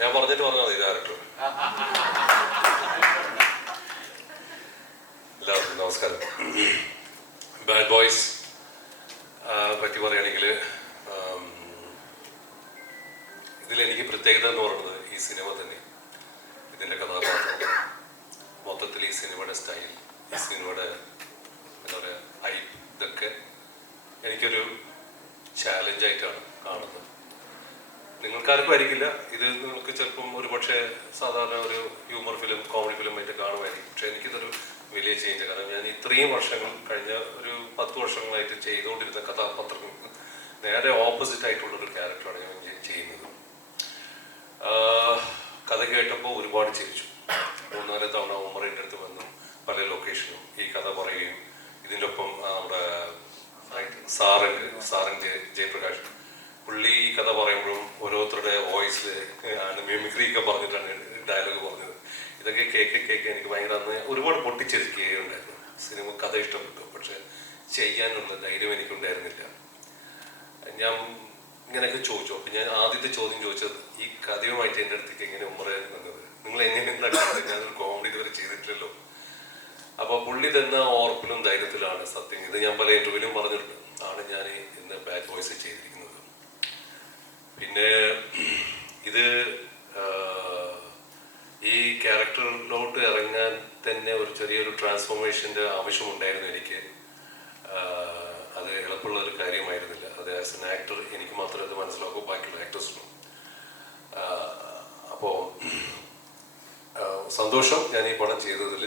ഞാൻ പറഞ്ഞിട്ട് പറഞ്ഞാൽ മതി ഡയറക്ടർ. എല്ലാവർക്കും നമസ്കാരം. ബാഡ് ബോയ്സ് പറ്റി പറയുകയാണെങ്കിൽ ഇതിലെനിക്ക് പ്രത്യേകത എന്ന് പറയുന്നത് ഈ സിനിമ തന്നെ, ഇതിൻ്റെ കഥാപാത്രം, മൊത്തത്തിൽ ഈ സിനിമയുടെ സ്റ്റൈൽ, ഈ സിനിമയുടെ എന്താ പറയുക ഹൈപ്പ്, ഇതൊക്കെ എനിക്കൊരു ചാലഞ്ചായിട്ടാണ് കാണുന്നത്. നിങ്ങൾക്കാർക്കും ആയിരിക്കില്ല ഇത്, നിങ്ങൾക്ക് ചിലപ്പം ഒരു പക്ഷേ സാധാരണ ഒരു ഹ്യൂമർ ഫിലിം, കോമഡി ഫിലിം ആയിട്ട് കാണുമായിരിക്കും. പക്ഷെ എനിക്കിതൊരു വലിയ ചേഞ്ച്. കാരണം ഞാൻ ഇത്രയും വർഷങ്ങൾ, കഴിഞ്ഞ ഒരു 10 വർഷങ്ങളായിട്ട് ചെയ്തുകൊണ്ടിരുന്ന കഥാപാത്രങ്ങൾ നേരെ ഓപ്പോസിറ്റ് ആയിട്ടുള്ളൊരു ക്യാരക്ടറാണ് ഞാൻ ചെയ്യുന്നത്. കഥ കേട്ടപ്പോൾ ഒരുപാട് ചിരിച്ചു. 3-4 തവണ ഉമ്മറിൻ്റെ അടുത്ത് വന്നു പല ലൊക്കേഷനും ഈ കഥ പറയുകയും ഇതിൻ്റെ ഒപ്പം നമ്മുടെ സാറംഗ് ജയപ്രകാശ് പുള്ളി ഈ കഥ പറയുമ്പോഴും ഓരോരുത്തരുടെ വോയിസിൽ മിമിക്രി ഒക്കെ പറഞ്ഞിട്ടാണ് ഡയലോഗ് പറഞ്ഞത്. ഇതൊക്കെ കേക്ക് എനിക്ക് ഭയങ്കര അന്ന് ഒരുപാട് പൊട്ടിച്ചിരിക്കുകയുണ്ടായിരുന്നു. സിനിമ കഥ ഇഷ്ടപ്പെട്ടു, പക്ഷെ ചെയ്യാനുള്ള ധൈര്യം എനിക്കുണ്ടായിരുന്നില്ല. ഞാൻ ഇങ്ങനെയൊക്കെ ചോദിച്ചു. അപ്പം ഞാൻ ആദ്യത്തെ ചോദ്യം ചോദിച്ചത് ഈ കഥയുമായിട്ട് എൻ്റെ അടുത്തേക്ക് എങ്ങനെ ഉമ്മറാൻ വന്നത്, നിങ്ങൾ എങ്ങനെ ഉണ്ടാക്കുന്നത്, ഞാനൊരു കോമഡി ഇതുവരെ ചെയ്തിട്ടില്ലല്ലോ. അപ്പോൾ പുള്ളി തന്നെ ഓർപ്പിലും ധൈര്യത്തിലാണ് സത്യം. ഇത് ഞാൻ പല ഇന്റർവ്യൂവിലും പറഞ്ഞിട്ടുണ്ട്, ആണ് ഞാൻ ഇന്ന് ബാഡ് ബോയ്സ് ചെയ്തിരിക്കുന്നത്. പിന്നെ ഇത് ഈ ക്യാരക്ടറിലോട്ട് ഇറങ്ങാൻ തന്നെ ഒരു ചെറിയൊരു ട്രാൻസ്ഫോർമേഷൻ്റെ ആവശ്യമുണ്ടായിരുന്നു എനിക്ക്. അത് എളുപ്പമുള്ള ഒരു കാര്യമായിരുന്നില്ല. അത് ആസ് എൻ ആക്ടർ എനിക്ക് മാത്രമേ അത് മനസ്സിലാക്കൂ, ബാക്കിയുള്ള ആക്ടേഴ്സിനും. അപ്പോൾ സന്തോഷം ഞാൻ ഈ പടം ചെയ്തതിൽ.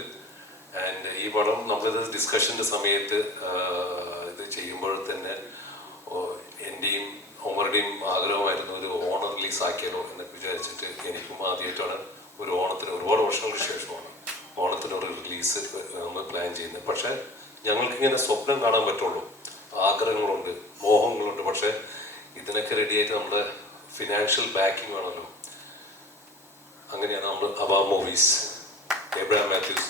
ആൻഡ് ഈ പടം നമ്മളിത് ഡിസ്കഷൻ്റെ സമയത്ത് ഇത് ചെയ്യുമ്പോൾ തന്നെ എൻ്റെയും ഒമറുടെയും ആഗ്രഹമായിരുന്നു ഒരു ഓണം റിലീസ് ആക്കിയാലോ എന്നൊക്കെ വിചാരിച്ചിട്ട്. എനിക്കും ആദ്യമായിട്ടാണ് ഒരു ഓണത്തിന്, ഒരുപാട് വർഷങ്ങൾക്ക് ശേഷമാണ് ഓണത്തിനൊരു റിലീസ് നമ്മൾ പ്ലാൻ ചെയ്യുന്നത്. പക്ഷേ ഞങ്ങൾക്കിങ്ങനെ സ്വപ്നം കാണാൻ പറ്റുള്ളൂ, ആഗ്രഹങ്ങളുണ്ട്, മോഹങ്ങളുണ്ട്. പക്ഷേ ഇതിനൊക്കെ റെഡിയായിട്ട് നമ്മുടെ ഫിനാൻഷ്യൽ ബാക്കിംഗ് വേണമല്ലോ. അങ്ങനെയാണ് നമ്മൾ അബാ മൂവീസ്, എബ്രഹാം മാത്യൂസ്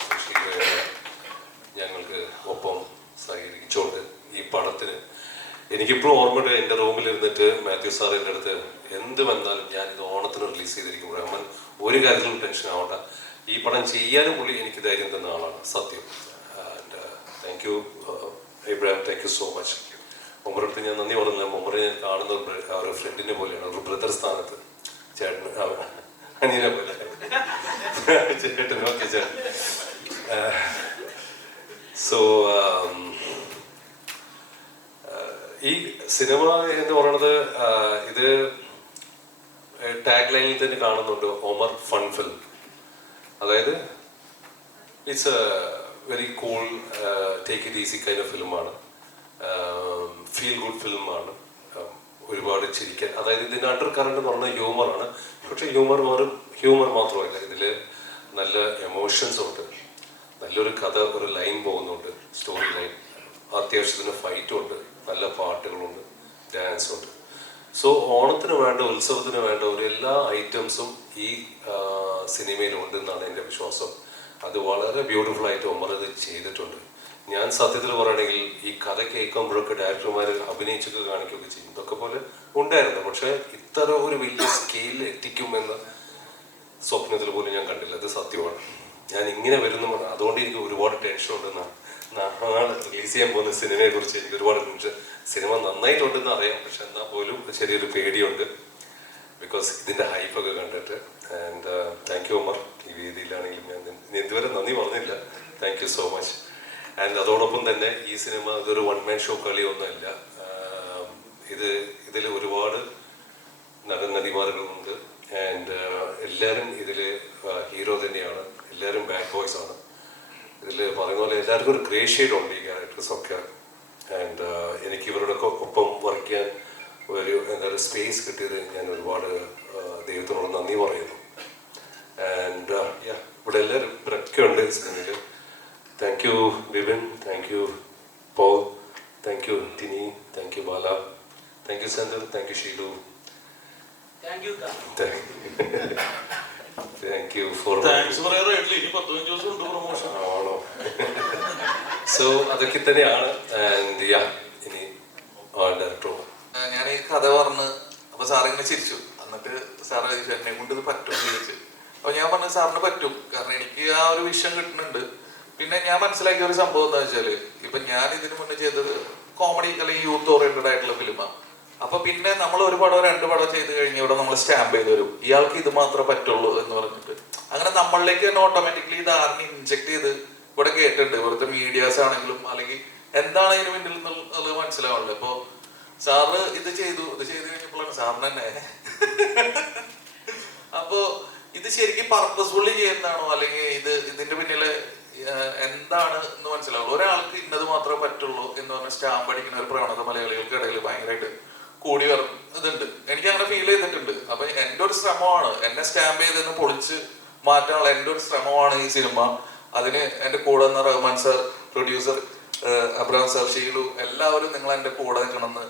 ഞങ്ങൾക്ക് ഒപ്പം സഹകരിച്ചുകൊണ്ട് ഈ പടത്തിന്, എനിക്കിപ്പോഴും ഓർമ്മയുണ്ട്, എൻ്റെ റൂമിലിരുന്നിട്ട് മാത്യു സാർ എൻ്റെ അടുത്ത് എന്ത് വന്നാലും ഞാനിത് ഓണത്തിന് റിലീസ് ചെയ്തിരിക്കുമ്പോൾ അമ്മൻ ഒരു കാര്യത്തിലും ടെൻഷൻ ആവണ്ട, ഈ പടം ചെയ്യാനും പുള്ളി എനിക്ക് ധൈര്യം തന്ന ആളാണ് സത്യം. And thank you Abraham, thank you so much. മുമ്പറടുത്ത് ഞാൻ നന്ദി പറഞ്ഞില്ല. മുമ്പറെ ഞാൻ കാണുന്ന ഒരു ഫ്രണ്ടിനെ പോലെയാണ്, ഒരു ബ്രദർ സ്ഥാനത്ത്, ചേട്ടന് അനിയനെ പോലെ ചേട്ടൻ. ഓക്കെ ചേട്ടൻ. സോ ഈ സിനിമ എന്ന് പറയുന്നത്, ഇത് ടാഗ് ലൈനിൽ തന്നെ കാണുന്നുണ്ട്, ഒമർ ഫൺ ഫിലിം. അതായത് it's a very cool, take it easy kind of ഫിലിമാണ്, ഫീൽ ഗുഡ് ഫിലിമാണ്, ഒരുപാട് ചിരിക്കാൻ. അതായത് ഇതിൻ്റെ അണ്ടർ കറണ്ട് എന്ന് പറഞ്ഞാൽ ഹ്യൂമറാണ്. പക്ഷെ ഹ്യൂമർ മാത്രമല്ല, ഇതിൽ നല്ല എമോഷൻസ് ഉണ്ട്, നല്ലൊരു കഥ, ഒരു ലൈൻ പോകുന്നുണ്ട്, സ്റ്റോറി ലൈൻ, അത്യാവശ്യത്തിന് ഫൈറ്റും ഉണ്ട്, നല്ല പാട്ടുകളുണ്ട്, ഡാൻസും ഉണ്ട്. സോ ഓണത്തിന് വേണ്ട, ഉത്സവത്തിന് വേണ്ട ഒരു എല്ലാ ഐറ്റംസും ഈ സിനിമയിലുണ്ടെന്നാണ് എൻ്റെ വിശ്വാസം. അത് വളരെ ബ്യൂട്ടിഫുൾ ആയിട്ട് ഒമർ ഇത് ചെയ്തിട്ടുണ്ട്. ഞാൻ സത്യത്തിൽ പറയുകയാണെങ്കിൽ ഈ കഥ കേൾക്കുമ്പോഴൊക്കെ ഡയറക്ടർമാർ അഭിനയിച്ചൊക്കെ കാണിക്കുകയൊക്കെ ചെയ്യും, ഇതൊക്കെ പോലെ ഉണ്ടായിരുന്നു. പക്ഷേ ഇത്ര ഒരു വലിയ സ്കെയിലിൽ എത്തിക്കുമെന്ന സ്വപ്നത്തിൽ പോലും ഞാൻ കണ്ടില്ല. അത് സത്യമാണ്. ഞാൻ ഇങ്ങനെ വരുന്നു, അതുകൊണ്ട് എനിക്ക് ഒരുപാട് ടെൻഷൻ ഉണ്ടെന്നാണ്. നാളെ റിലീസ് ചെയ്യാൻ പോകുന്ന സിനിമയെ കുറിച്ച് എനിക്ക് ഒരുപാട് ടെൻഷൻ. സിനിമ നന്നായിട്ടുണ്ടെന്ന് അറിയാം, പക്ഷെ എന്നാൽ പോലും ചെറിയൊരു പേടിയുണ്ട്, ബിക്കോസ് ഇതിൻ്റെ ഹൈപ്പൊക്കെ കണ്ടിട്ട്. And thank U Omar. ഈ വേദിയിലാണെങ്കിലും ഞാൻ ഇതുവരെ നന്ദി പറഞ്ഞില്ല. Thank you so much. And അതോടൊപ്പം തന്നെ ഈ സിനിമ ഇതൊരു വൺ മാൻ ഷോ കളിയൊന്നുമല്ല. ഇതിൽ ഒരുപാട് നടന്മാരുകളുണ്ട്. ആൻഡ് എല്ലാവരും ഇതിൽ ഹീറോ തന്നെയാണ്, എല്ലാവരും ബാഡ് ബോയ്സ് ആണ്. ഇതിൽ പറയുന്ന പോലെ എല്ലാവർക്കും ഒരു ഗ്രേ ഷെയ്ഡ് ഉണ്ട് ഈ ക്യാരക്ടേഴ്സൊക്കെ. ആൻഡ് എനിക്ക് ഇവരുടെ ഒപ്പം വർക്ക് ചെയ്യാൻ ഒരു സ്പേസ് കിട്ടിയത് ഞാൻ ഒരുപാട് ദൈവത്തിനോട് നന്ദി പറയുന്നു. ആൻഡ് ഇവിടെ എല്ലാവരും ഇവരൊക്കെ ഉണ്ട് സിനിമയിൽ. Thank you Bibin, thank you Paul, thank you Tini, thank you Bala, thank you Senthil, thank you Sheelu, thank you for. ആണോ? സോ അതൊക്കെ തന്നെയാണ്. ആൻഡ് ഇനി കഥ പറഞ്ഞ് അപ്പൊ സാറിങ്ങനെ ചിരിച്ചു. എന്നിട്ട് സാറ് ചോദിച്ചു എന്നെ കൊണ്ട് ഇത് പറ്റുമെന്ന് ചോദിച്ചു. അപ്പൊ ഞാൻ പറഞ്ഞു സാറിന് പറ്റും, കാരണം എനിക്ക് ആ ഒരു വിഷൻ കിട്ടുന്നുണ്ട്. പിന്നെ ഞാൻ മനസ്സിലാക്കിയ ഒരു സംഭവം എന്താ വെച്ചാല്, ഇപ്പൊ ഞാൻ ഇതിനു മുന്നേ ചെയ്തത് കോമഡി അല്ലെങ്കിൽ യൂത്ത് ഓറിയന്റഡ് ആയിട്ടുള്ള ഫിലിമാണ്. അപ്പൊ പിന്നെ നമ്മൾ ഒരു പടം 2 പടം ചെയ്ത് കഴിഞ്ഞ് ഇവിടെ നമ്മൾ സ്റ്റാമ്പ് ചെയ്ത് വരും, ഇയാൾക്ക് ഇത് മാത്രമേ പറ്റുള്ളൂ എന്ന് പറഞ്ഞിട്ട്. അങ്ങനെ നമ്മളിലേക്ക് തന്നെ ഓട്ടോമാറ്റിക്കലി ധാരണ ഇൻജെക്ട് ചെയ്ത് ഇവിടെ കേട്ടിട്ടുണ്ട്. ഇവിടുത്തെ മീഡിയാസ് ആണെങ്കിലും അല്ലെങ്കിൽ എന്താണ് ഇതിന് പിന്നിൽ എന്നുള്ളത് മനസ്സിലാവുള്ളൂ. ഇപ്പൊ സാറ് ഇത് ചെയ്ത് കഴിഞ്ഞപ്പോഴാണ് സാറിന് തന്നെ അപ്പോ ഇത് ശരിക്കും പർപ്പസ്ഫുള്ളി ചെയ്യുന്നതാണോ അല്ലെങ്കിൽ ഇതിന്റെ പിന്നില് എന്താണ് എന്ന് മനസ്സിലാവുള്ളൂ. ഒരാൾക്ക് ഇന്നത് മാത്രമേ പറ്റുള്ളൂ എന്ന് പറഞ്ഞ സ്റ്റാമ്പ് അടിക്കുന്ന ഒരു പ്രവണത മലയാളികൾക്കിടയിൽ ഭയങ്കരമായിട്ട് കൂടി ഇതുണ്ട്. എനിക്ക് അങ്ങനെ ഫീൽ ചെയ്തിട്ടുണ്ട്. അപ്പൊ എൻ്റെ ഒരു ശ്രമമാണ്, എന്നെ സ്റ്റാമ്പ് ചെയ്തെന്ന് പൊളിച്ച് മാറ്റാനുള്ള എൻ്റെ ഒരു ശ്രമമാണ് ഈ സിനിമ. അതിന് എൻ്റെ കൂടെ നിന്ന് Rahman sir, producer Abraham sir, Sheelu, എല്ലാവരും നിങ്ങൾ എൻ്റെ കൂടെ നിൽക്കണമെന്ന്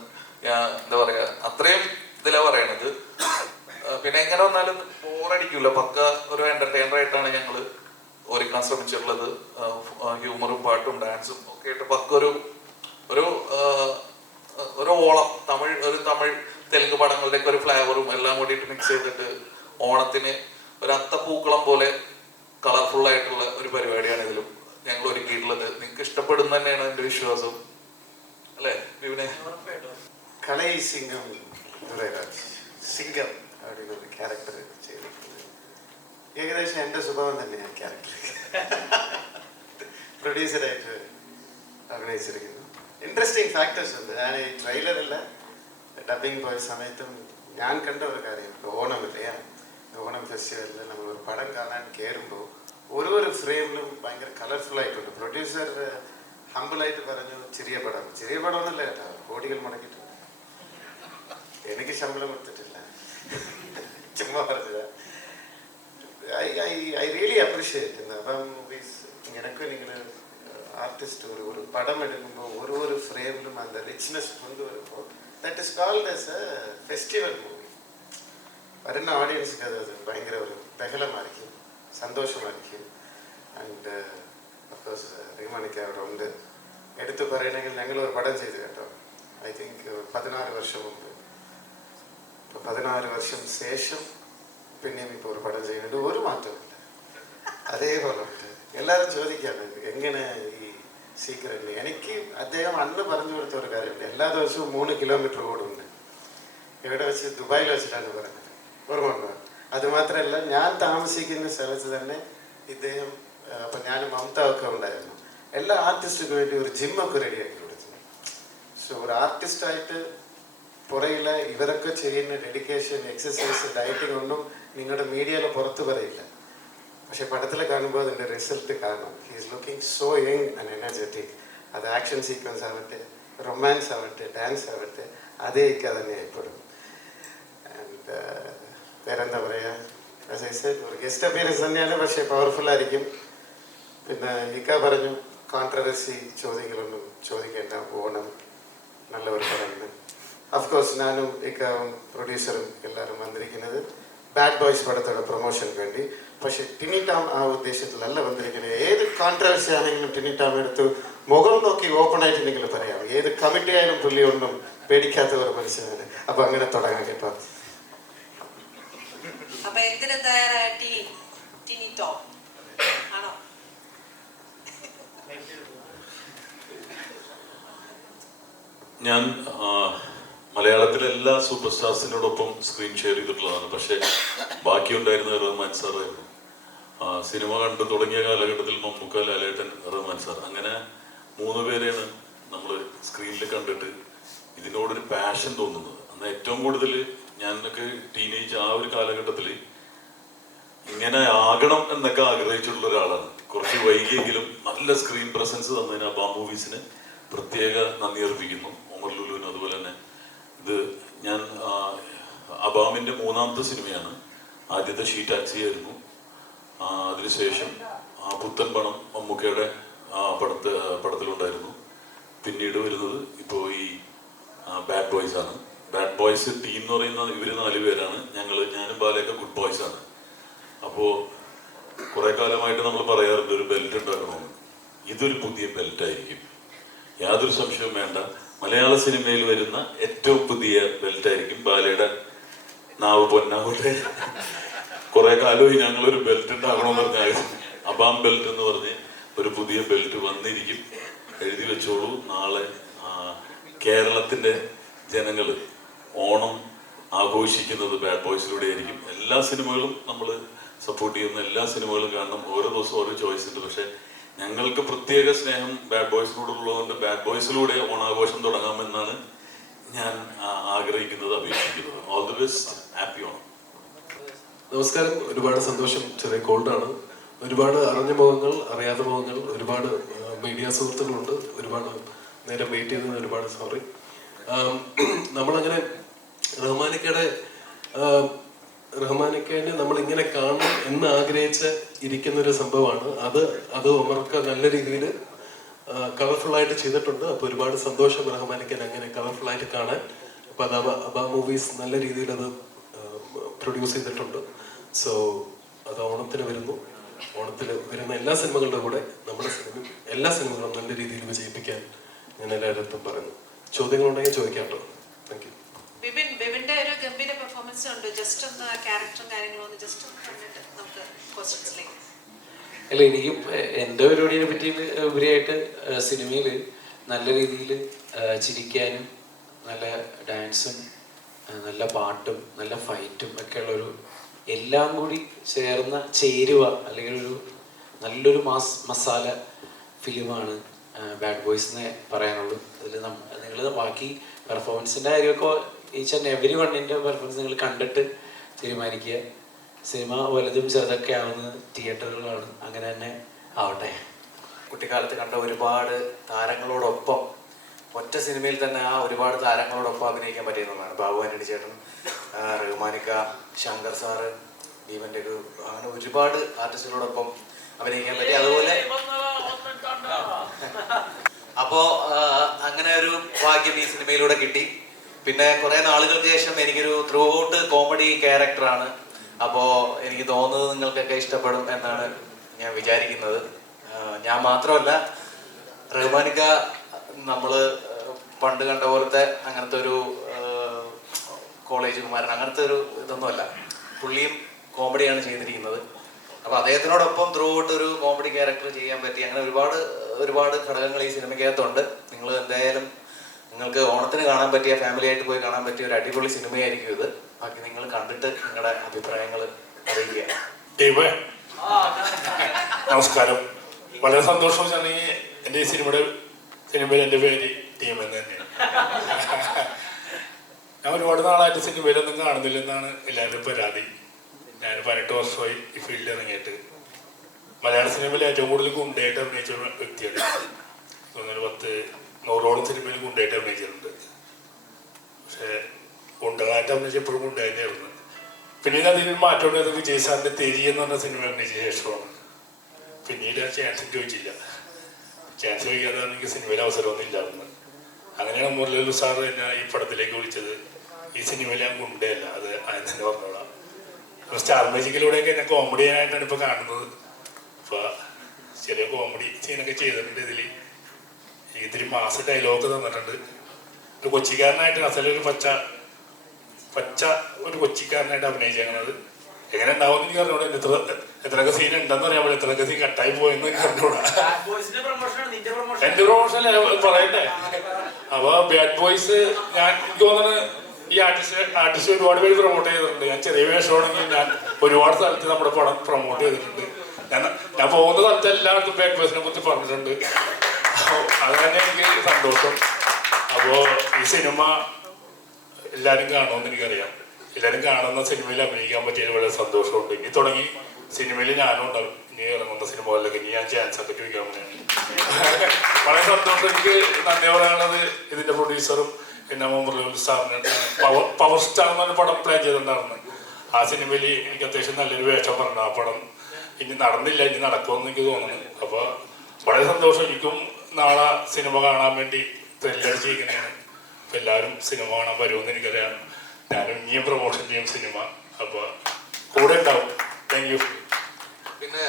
ഞാൻ എന്താ പറയാ അത്രയും ഇതിലാ പറയണത്. പിന്നെ എങ്ങനെ വന്നാലും ബോറടിക്കൂല, പക്ക ഒരു എന്റർടൈനർ ആയിട്ടാണ് ഞങ്ങൾ ഒരുക്കാൻ ശ്രമിച്ചിട്ടുള്ളത്. ഹ്യൂമറും പാട്ടും ഡാൻസും ഒക്കെ ആയിട്ട് പക്ക ഒരു ഓളം, തമിഴ് തെലുങ്ക് പടങ്ങളുടെയൊക്കെ ഒരു ഫ്ലേവറും എല്ലാം കൂടിയിട്ട് മിക്സ് ചെയ്തിട്ട് ഓണത്തിന് ഒരു അത്തപ്പൂക്കളം പോലെ കളർഫുൾ ആയിട്ടുള്ള ഒരു പരിപാടിയാണ് ഇതിലും ഞങ്ങൾ ഒരുക്കിയിട്ടുള്ളത്. നിങ്ങൾക്ക് ഇഷ്ടപ്പെടുന്ന തന്നെയാണ് എൻ്റെ വിശ്വാസം, അല്ലേ വിപിനെ? കലൈ സിംഗം സിംഗം അവിടെ ഒരു ക്യാരക്ടർ ചെയ്തിട്ടുണ്ട്. ഏകദേശം എൻ്റെ സ്വഭാവം തന്നെയാണ് ക്യാരക്ടർ. പ്രൊഡ്യൂസറായിട്ട് അഭിനയിച്ചിരിക്കുന്നു. ഇൻട്രസ്റ്റിംഗ് ഫാക്ടേഴ്സ് ഉണ്ട്. ഞാൻ ഈ ട്രെയിലറില്ല ഡബിങ് പോയ സമയത്തും ഞാൻ കണ്ട ഒരു കാര്യം, ഓണം ഇല്ലയാ, ഓണം ഫെസ്റ്റിവലിൽ നമ്മൾ ഒരു പടം കാണാൻ കയറുമ്പോൾ ഒരു ഫ്രെയിമിലും ഭയങ്കര കളർഫുൾ ആയിട്ടുണ്ട്. പ്രൊഡ്യൂസർ ഹമ്പിളായിട്ട് പറഞ്ഞു ചെറിയ പടം ഒന്നുമില്ല കേട്ടോ, കോടികൾ മുടക്കിയിട്ടുണ്ട്. എനിക്ക് ശമ്പളം കൊടുത്തിട്ടില്ല, ചുമ്മാ പറഞ്ഞത്. I really appreciate. അപ്പം എനിക്കും നിങ്ങൾ ആർട്ടിസ്റ്റ് ഒരു പടം എടുക്കുമ്പോൾ ഒരു ഫ്രെയിമിലും அந்த റിച്ച്നെസ് കൊണ്ടുവരുമ്പോൾ that is called as a festival movie. വരുന്ന ഓഡിയൻസിന് അത് ഭയങ്കര ഒരു ബഹളമായിരിക്കും, സന്തോഷമായിരിക്കും. ആൻഡ് അഫ്കോഴ്സ് റഹ്മാനിക്ക് അവിടെ ഉണ്ട്. എടുത്തു പറയണമെങ്കിൽ ഞങ്ങളൊരു പടം ചെയ്ത് കേട്ടോ, ഐ തിങ്ക് 16 വർഷം മുമ്പ്. ഇപ്പോൾ 16 വർഷം ശേഷം പിന്നെയും ഇപ്പോൾ ഒരു പടം ചെയ്യുന്നുണ്ട്, ഒരു മാറ്റമില്ല, അതേപോലെ ഉണ്ട്. എല്ലാവരും ചോദിക്കാണ് എങ്ങനെ ഈ സീക്രട്ട്. എനിക്ക് അദ്ദേഹം അന്ന് പറഞ്ഞു കൊടുത്ത ഒരു കാര്യമുണ്ട്, എല്ലാ ദിവസവും 3 കിലോമീറ്റർ ഓടുന്നുണ്ട്. എവിടെ വെച്ച്? ദുബായിൽ വെച്ചിട്ടാണ് പറഞ്ഞത്, ഓർമ്മ. അതുമാത്രമല്ല ഞാൻ താമസിക്കുന്ന സ്ഥലത്ത് തന്നെ ഇദ്ദേഹം, അപ്പം ഞാൻ മമത ഒക്കെ ഉണ്ടായിരുന്നു, എല്ലാ ആർട്ടിസ്റ്റിനും വേണ്ടി ഒരു ജിമ്മൊക്കെ റെഡിയാക്കി കൊടുത്തു. സോ ഒരു ആർട്ടിസ്റ്റായിട്ട് പുറയില്ല ഇവരൊക്കെ ചെയ്യുന്ന ഡെഡിക്കേഷൻ, എക്സസൈസ്, ഡയറ്റിംഗ് ഒന്നും നിങ്ങളുടെ മീഡിയയിൽ പുറത്ത് പറയില്ല. പക്ഷെ പടത്തിൽ കാണുമ്പോൾ അതിൻ്റെ റിസൾട്ട് കാണും. He is looking so young and energetic. അത് ആക്ഷൻ സീക്വൻസ് ആവട്ടെ, റൊമാൻസ് ആവട്ടെ, ഡാൻസ് ആവട്ടെ, അതേക്ക് തന്നെ ഏർപ്പെടും. ആൻഡ് വേറെന്താ പറയുക, ഒരു ഗസ്റ്റ് അപ്പിയറൻസ് തന്നെയാണ്, പക്ഷേ പവർഫുൾ ആയിരിക്കും. പിന്നെ ഇക്ക പറഞ്ഞു കോൺട്രവേഴ്സി ചോദ്യങ്ങളൊന്നും ചോദിക്കേണ്ട, ഓണം നല്ല ഒരു പടമാണ്. അഫ്കോഴ്സ് ഞാനും ഇക്കാവും പ്രൊഡ്യൂസറും എല്ലാവരും വന്നിരിക്കുന്നത് ബാഡ് ബോയ്സ് പടത്തോടെ പ്രൊമോഷന് വേണ്ടി. പക്ഷെ ടിനി ടോം ആ ഉദ്ദേശത്തിലല്ല വന്നിരിക്കുന്നത്. ഏത് കോൺട്രവേഴ്സി ആണെങ്കിലും ടിനി ടോം എടുത്ത് മുഖം നോക്കി ഓപ്പൺ ആയിട്ട് നിങ്ങൾ പറയാം. ഏത് കമ്മിറ്റി ആയാലും പുള്ളി ഒന്നും പേടിക്കാത്ത ഒരു മനുഷ്യനാണ്. അപ്പൊ അങ്ങനെ തുടങ്ങാം കേട്ടോ. അപ്പൊ എന്തിനു തയ്യാറായ ടിനി ടോം ആണോ? ഞാൻ മലയാളത്തിലെ എല്ലാ സൂപ്പർ സ്റ്റാർസിനോടൊപ്പം സ്ക്രീൻ ഷെയർ ചെയ്തിട്ടുള്ളതാണ്. പക്ഷേ ബാക്കിയുണ്ടായിരുന്ന റഹ്മാൻ സാറായിരുന്നു. സിനിമ കണ്ടു തുടങ്ങിയ കാലഘട്ടത്തിൽ മമ്മൂക്ക, ലാലേട്ടൻ, റഹ്മാൻ സാർ, അങ്ങനെ 3 പേരെയാണ് നമ്മൾ സ്ക്രീനിൽ കണ്ടിട്ട് ഇതിനോടൊരു പാഷൻ തോന്നുന്നത്. അന്ന് ഏറ്റവും കൂടുതൽ ഞാനൊക്കെ ടീനേജ് ആ ഒരു കാലഘട്ടത്തിൽ ഇങ്ങനെ ആകണം എന്നൊക്കെ ആഗ്രഹിച്ചിട്ടുള്ള ഒരാളാണ്. കുറച്ച് വൈകിയെങ്കിലും നല്ല സ്ക്രീൻ പ്രസൻസ് തന്നതിന് അബാം മൂവീസിന് പ്രത്യേക നന്ദി അർപ്പിക്കുന്നു. ഒമർ ലുലുവിനും അതുപോലെ തന്നെ. ഇത് ഞാൻ അബാമിൻ്റെ 3ാമത്തെ സിനിമയാണ്. ആദ്യത്തെ ഷീ ടാക്സി ആയിരുന്നു. അതിനുശേഷം പുത്തൻ പണം മമ്മൂക്കയുടെ പടത്തിലുണ്ടായിരുന്നു. പിന്നീട് വരുന്നത് ഇപ്പോൾ ഈ ബാഡ് ബോയ്സ് ആണ്. ബാഡ് ബോയ്സ് ടീം എന്ന് പറയുന്ന ഇവർ 4 പേരാണ്. ഞാനും ബാലയൊക്കെ ഗുഡ് ബോയ്സ് ആണ്. അപ്പോൾ കുറേ കാലമായിട്ട് നമ്മൾ പറയാറുണ്ട് ഒരു ബെൽറ്റ് ഉണ്ടാക്കണമെന്ന്. ഇതൊരു പുതിയ ബെൽറ്റായിരിക്കും, യാതൊരു സംശയവും വേണ്ട. മലയാള സിനിമയിൽ വരുന്ന ഏറ്റവും പുതിയ ബെൽറ്റായിരിക്കും. ബാലയുടെ നാവ് പൊന്നാവട്ടെ. കുറെ കാലമായി ഞങ്ങളൊരു ബെൽറ്റ് ഉണ്ടാക്കണമെന്ന് പറഞ്ഞാൽ അബാം ബെൽറ്റ് എന്ന് പറഞ്ഞ് ഒരു പുതിയ ബെൽറ്റ് വന്നിരിക്കും. എഴുതി വെച്ചോളൂ. നാളെ കേരളത്തിന്റെ ജനങ്ങൾ ഓണം ആഘോഷിക്കുന്നത് ബാഡ് ബോയ്സിലൂടെ ആയിരിക്കും. എല്ലാ സിനിമകളും നമ്മൾ സപ്പോർട്ട് ചെയ്യുന്ന എല്ലാ സിനിമകളും കാണണം. ഓരോ ദിവസവും ഓരോ ചോയ്സ് ഉണ്ട്. പക്ഷെ ഞങ്ങൾക്ക് പ്രത്യേക സ്നേഹം ബാഡ് ബോയ്സിനോടുള്ളതുകൊണ്ട് ബാഡ് ബോയ്സിലൂടെ ഓണാഘോഷം തുടങ്ങാമെന്നാണ് ഞാൻ ആഗ്രഹിക്കുന്നത്, അപേക്ഷിക്കുന്നത്. All the best. Happy Onam. നമസ്കാരം. ഒരുപാട് സന്തോഷം. ചെറിയ കോൾഡാണ്. ഒരുപാട് അറിഞ്ഞ മുഖങ്ങൾ, അറിയാത്ത മുഖങ്ങൾ, ഒരുപാട് മീഡിയ സുഹൃത്തുക്കളുണ്ട്. ഒരുപാട് നേരം വെയിറ്റ് ചെയ്തതിന് ഒരുപാട് സോറി. നമ്മളങ്ങനെ റഹ്മാനിക്കനെ നമ്മൾ ഇങ്ങനെ കാണണം എന്ന് ആഗ്രഹിച്ച് ഇരിക്കുന്ന ഒരു സംഭവമാണ് അത് ഒമർക്ക് നല്ല രീതിയിൽ കളർഫുള്ളായിട്ട് ചെയ്തിട്ടുണ്ട്. അപ്പോൾ ഒരുപാട് സന്തോഷം റഹ്മാനിക്കൻ അങ്ങനെ കളർഫുള്ളായിട്ട് കാണാൻ. അപ്പോൾ അത് അബ മൂവീസ് നല്ല രീതിയിൽ അത് പ്രൊഡ്യൂസ് ചെയ്തിട്ടുണ്ട്. സോ അത് ഓണത്തിന് വരുന്നു. ഓണത്തിൽ വരുന്ന എല്ലാ സിനിമകളുടെ കൂടെ നമ്മുടെ എല്ലാ സിനിമകളും നല്ല രീതിയിൽ വിജയിപ്പിക്കാൻ ഞാൻ എല്ലാവരും പറയുന്നു. ചോദ്യങ്ങളുണ്ടെങ്കിൽ ചോദിക്കാം കേട്ടോ. Thank you. ബിബിന്റെ ഒരു ഗംഭീര പെർഫോമൻസ് ഉണ്ട്. ജസ്റ്റ് ഒന്ന് ക്യാരക്ടറും കാര്യങ്ങളും ഒന്ന് ജസ്റ്റ് ഒന്ന് കണ്ടിട്ട് നമുക്ക് ക്വസ്റ്റ്യൻസിലേക്ക്. അല്ല, എനിക്കും എൻ്റെ പരിപാടിയെ പറ്റി ഉപരിയായിട്ട് സിനിമയിൽ നല്ല രീതിയിൽ ചിരിക്കാനും നല്ല ഡാൻസും നല്ല പാട്ടും നല്ല ഫൈറ്റും ഒക്കെ ഉള്ളൊരു എല്ലാം കൂടി ചേരുവ അല്ലെങ്കിൽ ഒരു നല്ലൊരു മസാല ഫിലിമാണ് ബാഡ് ബോയ്സ് എന്നേ പറയാനുള്ളൂ. അതിൽ നിങ്ങൾ ബാക്കി പെർഫോമൻസിൻ്റെ കാര്യമൊക്കെ ഈച്ച് ആൻഡ് എവരി വണ്ണിൻ്റെ പെർഫോമൻസ് നിങ്ങൾ കണ്ടിട്ട് തീരുമാനിക്കുക. സിനിമ വലുതും ചെറുതൊക്കെ ആവുന്നത് തിയേറ്ററുകളാണ്. അങ്ങനെ തന്നെ ആവട്ടെ. കുട്ടിക്കാലത്ത് കണ്ട ഒരുപാട് താരങ്ങളോടൊപ്പം ഒറ്റ സിനിമയിൽ തന്നെ ആ ഒരുപാട് താരങ്ങളോടൊപ്പം അഭിനയിക്കാൻ പറ്റിയെന്നുള്ളതാണ്. ബാബു ആന്റണി ചേട്ടൻ, റഹ്മാനിക്ക, ശങ്കർ സാറ്, ഭീമൻ്റെ അങ്ങനെ ഒരുപാട് ആർട്ടിസ്റ്റുകളോടൊപ്പം അഭിനയിക്കാൻ പറ്റി. അതുപോലെ അപ്പോൾ അങ്ങനെ ഒരു ഭാഗ്യം ഈ സിനിമയിലൂടെ കിട്ടി. പിന്നെ കുറേ നാളുകൾക്ക് ശേഷം എനിക്കൊരു ത്രൂ ഔട്ട് കോമഡി ക്യാരക്ടറാണ്. അപ്പോൾ എനിക്ക് തോന്നുന്നത് നിങ്ങൾക്കൊക്കെ ഇഷ്ടപ്പെടും എന്നാണ് ഞാൻ വിചാരിക്കുന്നത്. ഞാൻ മാത്രമല്ല, റഹ്മാനിക്ക നമ്മൾ പണ്ട് കണ്ട പോലത്തെ അങ്ങനത്തെ ഒരു കോളേജ് കുമാരൻ അങ്ങനത്തെ ഒരു ഇതൊന്നുമല്ല. പുള്ളിയും കോമഡിയാണ് ചെയ്തിരിക്കുന്നത്. അപ്പോൾ അദ്ദേഹത്തിനോടൊപ്പം ത്രൂ ഔട്ട് ഒരു കോമഡി ക്യാരക്ടർ ചെയ്യാൻ പറ്റി. അങ്ങനെ ഒരുപാട് ഘടകങ്ങൾ ഈ സിനിമയ്ക്കകത്തുണ്ട്. നിങ്ങൾ എന്തായാലും നിങ്ങൾക്ക് ഓണത്തിന് കാണാൻ പറ്റിയ, ഫാമിലി ആയിട്ട് പോയി കാണാൻ പറ്റിയ ഒരു അടിപൊളി സിനിമയായിരിക്കും ഇത്. ബാക്കി നിങ്ങൾ കണ്ടിട്ട് നിങ്ങളുടെ അഭിപ്രായങ്ങൾ അറിയിക്കുക. നമസ്കാരം. വളരെ സന്തോഷം വെച്ചാണെങ്കിൽ എൻ്റെ ഈ സിനിമയിൽ എൻ്റെ പേര് ടീം എന്ന് തന്നെയാണ്. ഞാൻ ഒരുപാട് നാളായിട്ട് സിനിമയിലൊന്നും കാണുന്നില്ലെന്നാണ് എല്ലാവരും പരാതി. ഞാൻ 18 വർഷമായി ഈ ഫീൽഡിൽ ഇറങ്ങിയിട്ട്. മലയാള സിനിമയിൽ ഏറ്റവും കൂടുതൽ ഗുണ്ടയായിട്ട് അഭിനയിച്ച വ്യക്തിയാണ്. 100ഓളം സിനിമയിൽ ഗുണ്ടയായിട്ട് അഭിനയിച്ചിട്ടുണ്ട്. പക്ഷേ ഗുണ്ടകളായിട്ട് അഭിനയിച്ചപ്പോഴും ഗുണ്ട തന്നെയായിരുന്നു. പിന്നീട് അതിന് മാറ്റമുണ്ടായത് വിജയ് സാറിൻ്റെ തെരി എന്ന് പറഞ്ഞ സിനിമ അഭിനയിച്ച ശേഷമാണ്. പിന്നീട് ആ ചാൻസ് ചോദിച്ചില്ല. ചാൻസ് ചോദിക്കാതെ എനിക്ക് സിനിമയിൽ അവസരമൊന്നും ഇല്ലായിരുന്നു. അങ്ങനെയാണ് മുരളി സാർ എന്നെ ഈ പടത്തിലേക്ക് വിളിച്ചത്. ഈ സിനിമയിൽ ഞാൻ ഗുണ്ടയല്ല, അത് ആദ്യം തന്നെ പറഞ്ഞോളാം. സ്റ്റാർ മാജിക്കിലൂടെയൊക്കെ എന്നെ കോമഡി ചെയ്യാനായിട്ടാണ് ഇപ്പോൾ കാണുന്നത്. അപ്പോൾ ചെറിയ കോമഡി സീനൊക്കെ ചെയ്തിട്ടുണ്ട്. ഇതിൽ ഇത്തിരി മാസ ഡയലോഗ് തന്നിട്ടുണ്ട്. ഒരു കൊച്ചിക്കാരനായിട്ട് അസലൊരു പച്ച ഒരു കൊച്ചിക്കാരനായിട്ട് അഭിനയിച്ചേക്കുന്നത് എങ്ങനെ ഉണ്ടാവും എനിക്ക് അറിഞ്ഞൂടാ. എത്രയൊക്കെ സീൻ ഉണ്ടെന്ന് പറയാൻ പറ്റും, എത്രയൊക്കെ സീൻ കട്ടായി പോയെന്ന് എനിക്ക് അറിഞ്ഞൂടാ. എന്റെ പ്രൊമോഷൻ പറയട്ടെ. അപ്പൊ ബാഡ് ബോയ്സ് എനിക്ക് തോന്നുന്നത് ഈ ആർട്ടിസ്റ്റ് ഒരുപാട് പേര് പ്രൊമോട്ട് ചെയ്തിട്ടുണ്ട്. ഞാൻ ചെറിയ വേഷമാണെങ്കിൽ ഞാൻ ഒരുപാട് സ്ഥലത്ത് നമ്മുടെ പടം പ്രൊമോട്ട് ചെയ്തിട്ടുണ്ട്. ഞാൻ പോകുന്ന സ്ഥലത്ത് എല്ലായിടത്തും ബാഡ് ബോയ്സിനെ കുറിച്ച് പറഞ്ഞിട്ടുണ്ട്. അത് തന്നെ എനിക്ക് സന്തോഷം. അപ്പോൾ ഈ സിനിമ എല്ലാവരും കാണുമെന്ന് എനിക്കറിയാം. എല്ലാവരും കാണുന്ന സിനിമയിൽ അഭിനയിക്കാൻ പറ്റിയതിൽ വളരെ സന്തോഷമുണ്ട്. ഇനി തുടങ്ങി സിനിമയിൽ ഞാനും ഉണ്ടാവും. ഇനി ഇറങ്ങുന്ന സിനിമകളിലൊക്കെ ഇനി ഞാൻ ചാൻസ് ഒക്കെ ചോദിക്കാൻ വേണ്ടിയാണ്. വളരെ സന്തോഷം. എനിക്ക് നന്ദി പറയാനുള്ളത് ഇതിന്റെ പ്രൊഡ്യൂസറും പിന്നെ മുരളി സാറിന്. പവർ സ്റ്റാർ എന്ന് പറഞ്ഞ പടം പ്ലാൻ ചെയ്തിട്ടുണ്ടായിരുന്നു. ആ സിനിമയിൽ എനിക്ക് അത്യാവശ്യം നല്ലൊരു വേഷം പറഞ്ഞു. ആ പടം ഇനി നടന്നില്ല, ഇനി നടക്കുമെന്ന് എനിക്ക് തോന്നുന്നു. അപ്പോൾ വളരെ സന്തോഷം. എനിക്കും നാളെ സിനിമ കാണാൻ വേണ്ടി ത്രില്ലടിച്ചിരിക്കുന്നതാണ്. അപ്പോൾ എല്ലാവരും സിനിമ കാണാൻ വരുമെന്ന് എനിക്കറിയാം. ഞാനും ഇനിയും പ്രൊമോഷൻ ചെയ്യും സിനിമ. അപ്പോൾ കൂടെ ഉണ്ടാവും. Thank you. പിന്നെ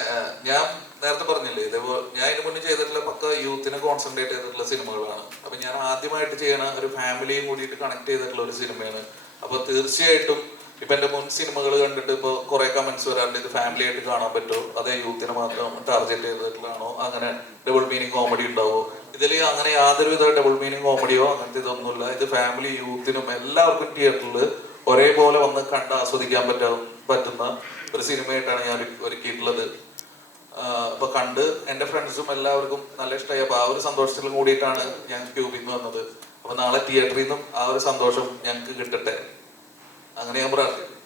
ഞാൻ നേരത്തെ പറഞ്ഞില്ലേ ഇതേപോലെ ഞാൻ ഇതിനു മുന്നേ ചെയ്തിട്ടുള്ള പക്ക യൂത്തിനെ കോൺസെൻട്രേറ്റ് ചെയ്തിട്ടുള്ള സിനിമകളാണ്. അപ്പൊ ഞാൻ ആദ്യമായിട്ട് ചെയ്യണ ഒരു ഫാമിലിയും കൂടിയിട്ട് കണക്ട് ചെയ്തിട്ടുള്ള ഒരു സിനിമയാണ്. അപ്പൊ തീർച്ചയായിട്ടും ഇപ്പൊ എന്റെ മുൻ സിനിമകൾ കണ്ടിട്ട് ഇപ്പൊ കുറെ കമന്റ്സ് വരാറുണ്ട്, ഇത് ഫാമിലി ആയിട്ട് കാണാൻ പറ്റുമോ, അതേ യൂത്തിനെ മാത്രം ടാർഗറ്റ് ചെയ്തിട്ടുള്ളതാണോ, അങ്ങനെ ഡബിൾ മീനിങ് കോമഡി ഉണ്ടാവോ? ഇതിൽ അങ്ങനെ യാതൊരുവിധ ഡബിൾ മീനിങ് കോമഡിയോ അങ്ങനത്തെ ഇതൊന്നുമില്ല. ഇത് ഫാമിലി യൂത്തിനും എല്ലാവർക്കും തിയേറ്ററിൽ ഒരേപോലെ വന്ന് കണ്ട് ആസ്വദിക്കാൻ പറ്റുന്ന ഒരു സിനിമയായിട്ടാണ് ഞാൻ ഒരുക്കിയിട്ടുള്ളത്. അപ്പൊ കണ്ട് എൻ്റെ ഫ്രണ്ട്സും എല്ലാവർക്കും നല്ല ഇഷ്ടമായി. അപ്പൊ ആ ഒരു സന്തോഷത്തിലും കൂടിയിട്ടാണ് ഞാൻ ക്യൂബിൽ നിന്ന് വന്നത്. അപ്പൊ നാളെ തിയേറ്ററിൽ നിന്നും ആ ഒരു സന്തോഷം ഞങ്ങൾക്ക് കിട്ടട്ടെ, അങ്ങനെ ഞാൻ പ്രാർത്ഥിക്കും.